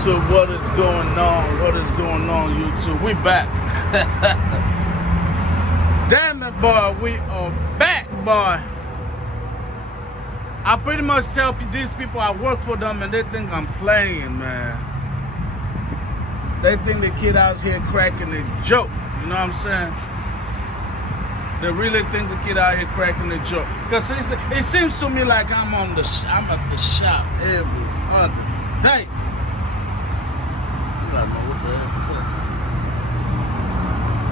YouTube, what is going on? What is going on, YouTube? We back. Damn it, boy, we are back, boy. I pretty much tell these people I work for them and they think I'm playing, man. They think the kid out here cracking a joke, you know what I'm saying? They really think the kid out here cracking a joke. Because it seems to me like I'm at the shop every other day. I don't know what the hell.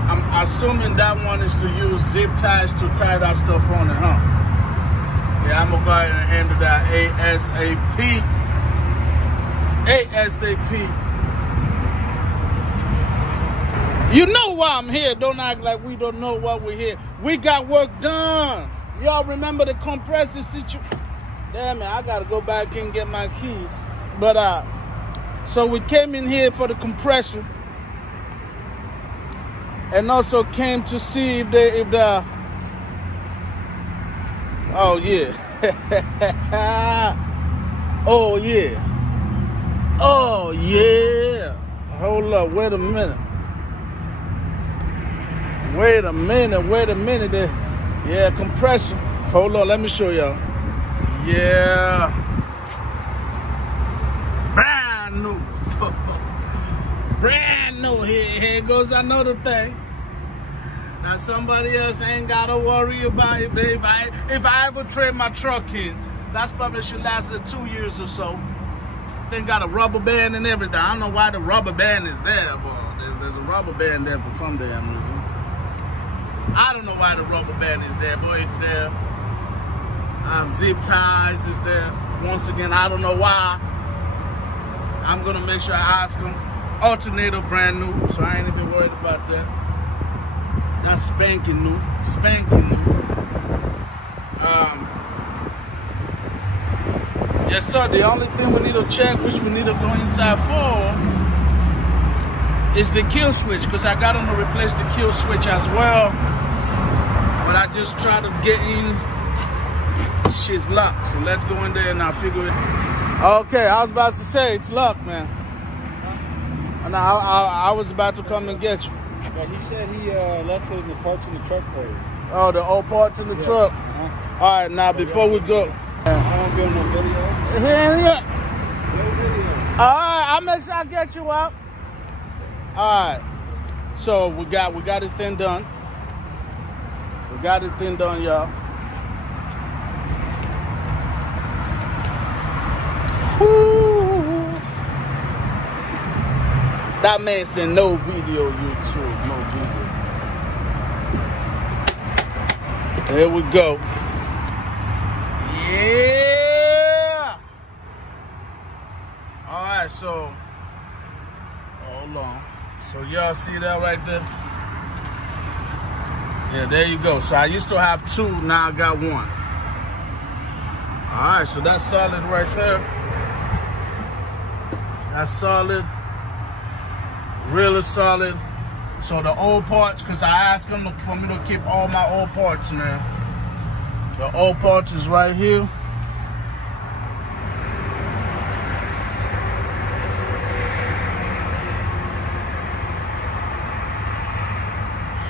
I'm assuming that one is to use zip ties to tie that stuff on it, huh? Yeah, I'm gonna go ahead and handle that ASAP. ASAP. You know why I'm here. Don't act like we don't know why we're here. We got work done. Y'all remember the compressor situation? Damn it, I gotta go back and get my keys. But so we came in here for the compressor, and also came to see if the oh yeah. Oh yeah. Oh yeah. Hold up, wait a minute. Wait a minute. Yeah, compressor. Hold on, let me show y'all. Yeah. Brand new. Brand new. Here goes another thing. Now somebody else ain't gotta worry about it. If I ever trade my truck in, that's probably should last 2 years or so. They got a rubber band and everything. I don't know why the rubber band is there, but there's a rubber band there for some damn reason. I don't know why the rubber band is there, but it's there. Zip ties is there. Once again, I don't know why. I'm gonna make sure I ask them. Alternator brand new, so I ain't even worried about that. That's spanking new, spanking new. Yes, sir. The only thing we need to check, which we need to go inside for, is the kill switch, because I got them to replace the kill switch as well. But I just try to get in. She's locked, so let's go in there and I'll figure it out. Okay, I was about to say it's locked, man. And I was about to come and get you. But he said he left the parts in the truck for you. Oh, the old parts in the truck? All right, now before we go. I don't get no video. Yeah. No video. All right, I'll make sure I get you up. All right, so we got it thing done. We got it thing done, y'all. That man said no video, YouTube, no video. There we go. Yeah. All right, so hold on. So y'all see that right there? Yeah, there you go. So I used to have 2, now I got 1. All right, so that's solid right there. That's solid. Really solid. So the old parts, because I asked them for me to keep all my old parts, man. The old parts is right here.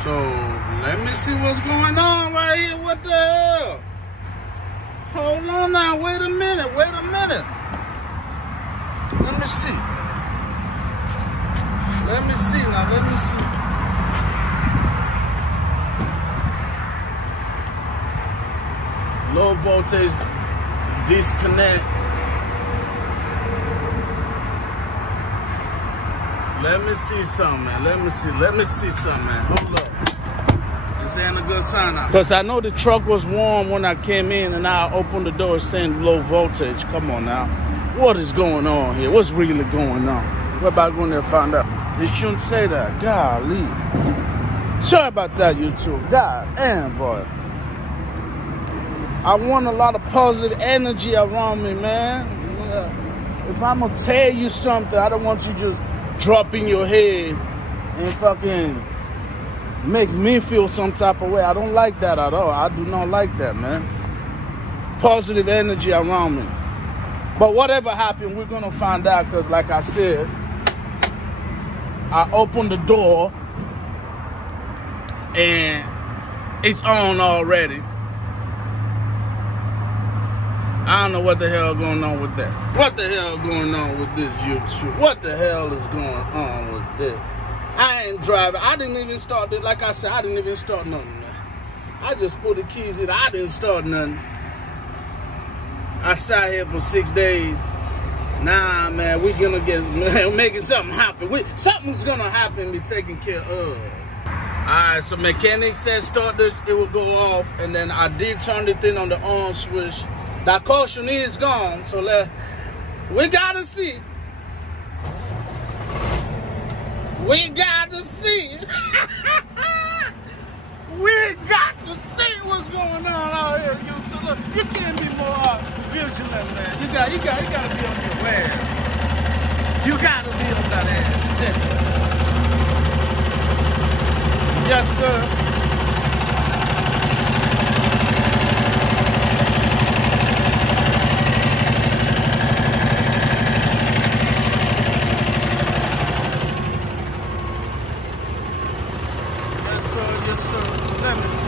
So let me see what's going on right here. What the hell? Hold on now. Wait a minute. Let me see. Let me see. Low voltage disconnect. Let me see something, man. Let me see something, man. Hold up. This ain't a good sign now. Because I know the truck was warm when I came in and I opened the door saying low voltage. Come on now. What is going on here? What's really going on? We're about to go in there and find out. You shouldn't say that. Golly. Sorry about that, YouTube. God damn, boy. I want a lot of positive energy around me, man. Yeah. If I'm going to tell you something, I don't want you just dropping your head and fucking make me feel some type of way. I don't like that at all. I do not like that, man. Positive energy around me. But whatever happened, we're gonna find out, because like I said, I opened the door and it's on already. I don't know what the hell going on with that. What the hell going on with this YouTube? What the hell is going on with this? I ain't driving. I didn't even start it. Like I said, I didn't even start nothing, man. I just put the keys in. I didn't start nothing. I sat here for 6 days. Nah, man, we gonna get making something happen. Something's gonna happen. Be taken care of. Alright, so mechanic said start this. It will go off, and then I did turn the thing on the on switch. That caution is gone, so we gotta see. We got to see. We got to see what's going on out here, YouTube. Look, you can't be more vigilant, man. You gotta be on your way. You gotta be on that ass. Yes, sir. Let me see.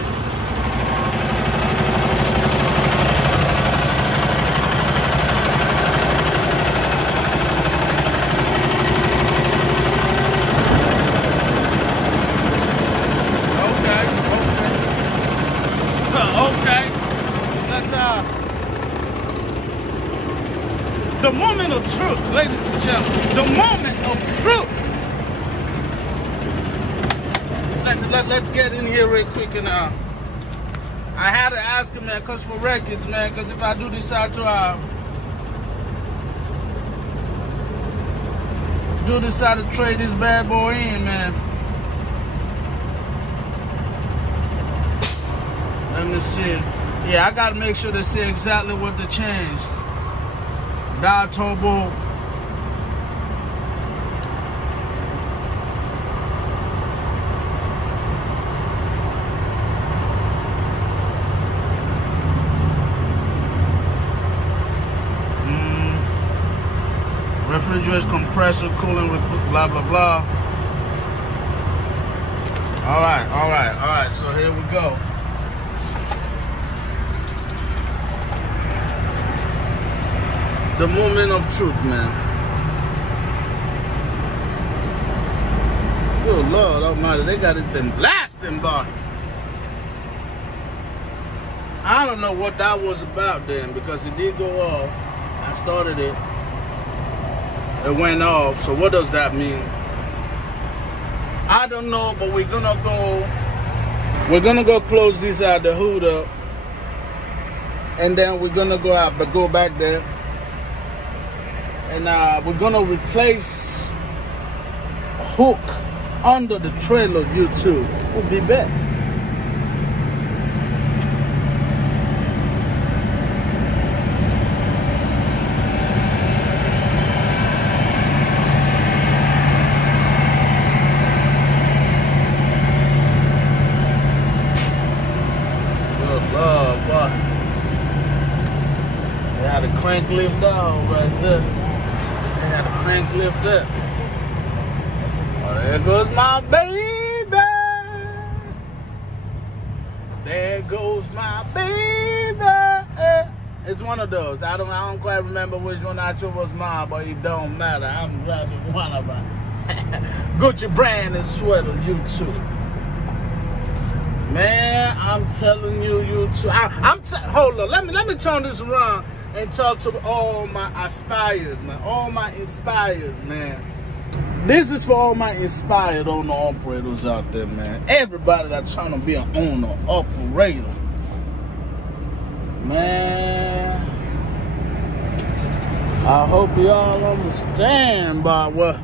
Okay. Let's the moment of truth, ladies and gentlemen. The moment of truth. Let's get in here real quick, and I had to ask him, man, cause for records, man, cause if I do decide to trade this bad boy in, man. Let me see. Yeah, I gotta make sure they see exactly what they changed. Dial turbo. Refrigerant, compressor, cooling, blah, blah, blah. All right. So here we go. The moment of truth, man. Good Lord Almighty, they got it then blasting, boy. I don't know what that was about then, because it did go off. I started it. It went off, so what does that mean? I don't know, but we're gonna go close this out, the hood up, and then we're gonna go out, but go back there, and we're gonna replace a hook under the trailer, YouTube. We'll be back. Crank lift down right there. They had a crank lift up. Oh, there goes my baby. There goes my baby. It's one of those. I don't quite remember which one I chose was mine, but it don't matter. I'm driving one of them. Gucci brand and sweater, YouTube. Man, I'm telling you, YouTube. Hold on. Let me turn this around and talk to all my aspired, man. All my inspired, man. This is for all my inspired owner operators out there, man. Everybody that's trying to be an owner operator. Man, I hope y'all understand, but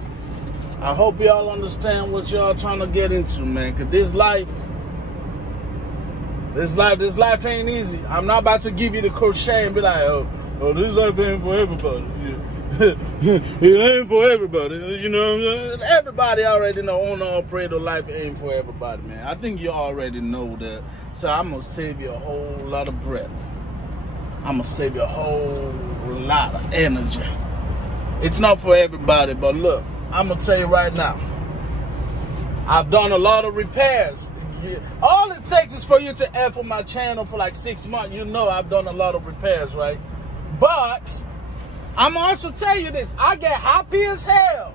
I hope y'all understand what y'all trying to get into, man. Cause this life ain't easy. I'm not about to give you the crochet and be like, oh, this life ain't for everybody. It ain't for everybody. You know what I'm saying? Everybody already know owner-operator life ain't for everybody, man. I think you already know that. So I'm going to save you a whole lot of breath. I'm gonna save you a whole lot of energy. It's not for everybody, but look, I'm gonna tell you right now, I've done a lot of repairs. All it takes is for you to F on my channel for like 6 months. You know I've done a lot of repairs, right? But I'm also tell you this, I get happy as hell.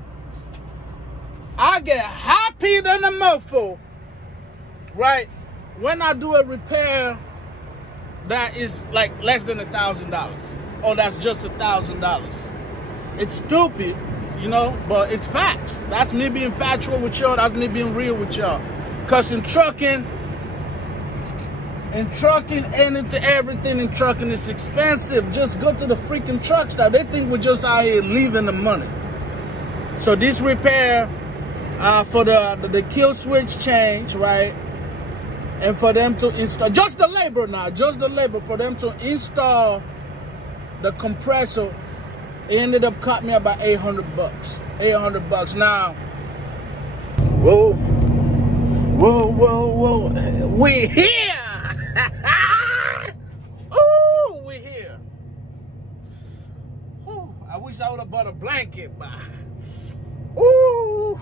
I get happy than a mofo, right? When I do a repair that is like less than $1,000, or that's just $1,000. It's stupid, you know, but it's facts. That's me being factual with y'all. That's me being real with y'all. Because in trucking, everything in trucking is expensive. Just go to the freaking truck stop. They think we're just out here leaving the money. So this repair for the kill switch change, right? And for them to install, just the labor now, just the labor for them to install the compressor, it ended up costing me about $800. $800 now. Whoa, whoa, whoa, whoa! We're here. Ooh, we're here. Ooh, I wish I would have bought a blanket, but ooh.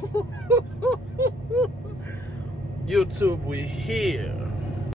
YouTube, we're here.